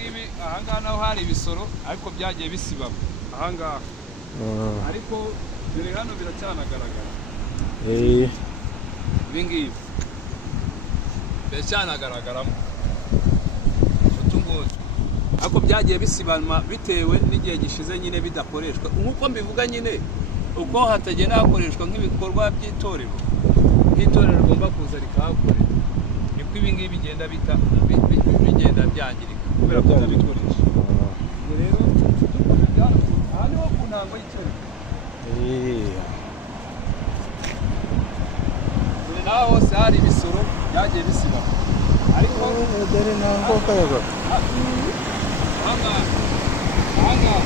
ngibi ahangaha naho hari ibisoro ariko byagiye bisibama ahangaha ariko dore hano biracyanagaragara ibi ngibi biracyanagaragara utungutu ariko byagiye bisibama bitewe n'igihe gishize nyine bidakoreshwa nk'uko mbivuga nyine uko hatagenda hakoreshwa nk'ibikorwa by'itorero nk'itorero rigomba kuza rikahakorera niko ibi ngibi bigenda bigenda byangirika kubera kutabikoresha rero aha niho ku ntango y'itorero naho hose hari ibisoro byagiye bisibama ariko dore ntabwo kayaga aha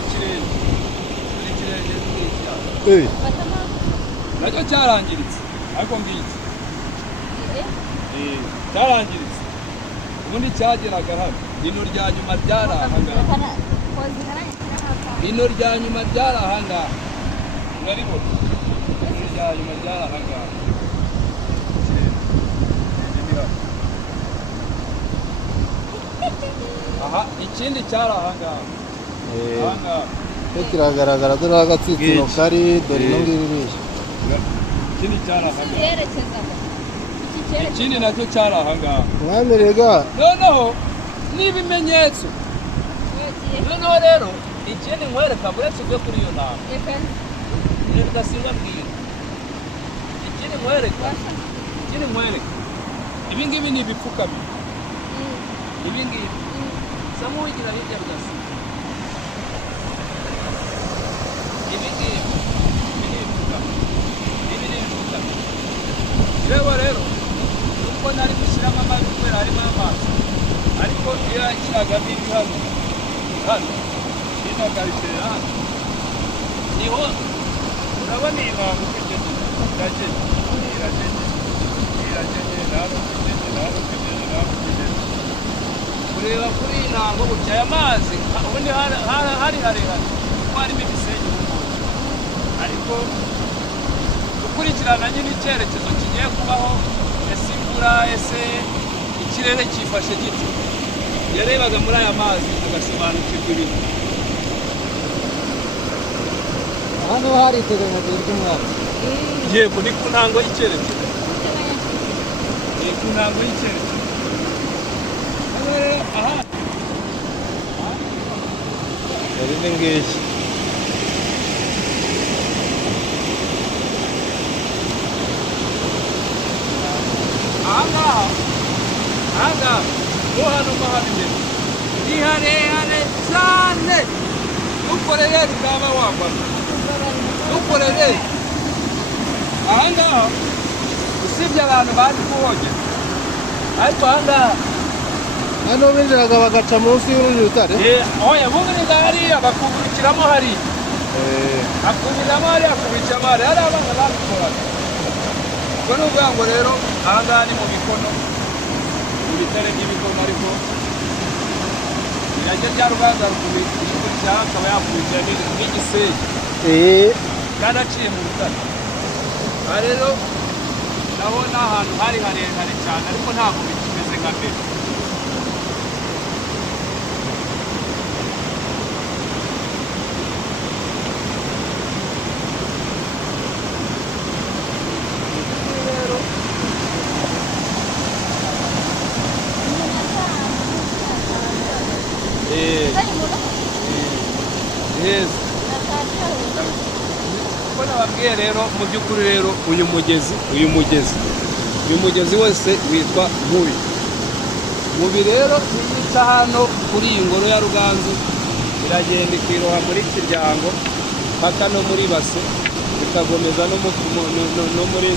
ikirenge nacyo cyarangiritse ariko ngiki cyarangiritse ubundi cyageraga hano ino rya nyuma ryari ahangaha ino rya nyuma ryari ahangaha mwaribona ino rya nyuma ryari ahangaha aha ikindi cyari ahangaha ahangaha kiragaragara dore agatsitsino kari dore ino ngibi bishe ikindi cyari ahangaha ikindi nacyo cyari ahangaha mwami rega noneho n'ibimenyetso noneho rero ikindi nkwereka buretse ujye kuri iyo ntama reka simbabwira ikindi nkwereka ibi ngibi ni ibipfukamiro ibi ngibi sa nk'uwigira hirya bigasa ibi ngibi ni ibipfukamiro ibi ni ibipfukamiro reba rero kuko nari gushyiramo amazi kubera harimo amazi ariko iyo yashyiragamo ibi hano hino akaritera hano niho urabona iyi ntango uko igeze irageze nawe ukigeze kureba kuri iyi ntango gutya aya mazi ubundi hari harehare kuko harimo imisenyi mu muzi ariko gukurikirana nyine icyerekezo kigiye kubaho ese imvura ese ikirere cyifashe giti yarebaga muri aya mazi agasobanukirwa ibintu hano hari iterambere ry'umwami yego ni ku ntango y'icyerekezo ni ku ntango y'icyerekezo aha dore ni ngiki ahangaha mo hano mo hano imbere ni harehare cyane ntukorere ukaba wambara ntukorere ahangaha usibye abantu bazi kuhogera ariko ahangaha hano binjiraga bagaca munsi y'urundi rutare oya bumviriza hariya bakungurukiramo hariya akubiriramo hariya akubikiramo hariya hari abana babikoraga ubwo ni ukuvuga ngo rero ahangaha ni mu bikono mu bitare by'ibikono ariko irajya rya rubanza rukurikiraho akaba yakubikira n'igisenyi kandi aciye mu rutare aha rero naho ni ahantu hari harehare cyane ariko ntabwo bikimeze nka mbere uko nababwiye rero mu by'ukuri rero uyu mugezi wese witwa Nkubi rero yica hano kuri iyi ngoro ya Ruganzu iragenda ikiroha muri Kiryango paka no muri Base ikagomeza no muri